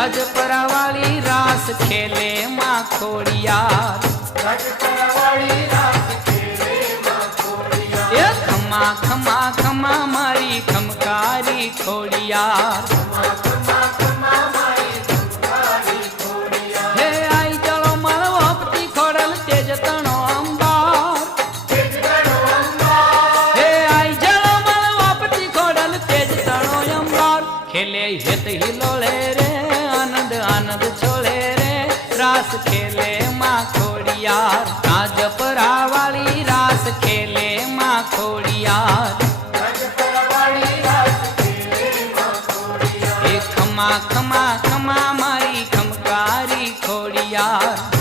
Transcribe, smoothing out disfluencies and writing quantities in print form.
રાજપરા વાળી રાસ ખેલે માં ખોડિયાર એ ખમા ખમા ખમા મારી ખમકારી ખોડિયાર હે આઈ ચલો મારો આપતી ખોડલ તેજ તણો અંબાર હે આઈ ચલો મારો આપતી ખોડલ તેજ તણો અંબાર ખેલે હેત હિલોળે રે આનંદ આનંદ છોળે રે રાસ ખેલે માં ખોડિયાર રાજપરા વાળી રાસ ખેલે માં ખોડિયાર એ ખમા ખમા ખમા મારી ખમકારી ખોડિયાર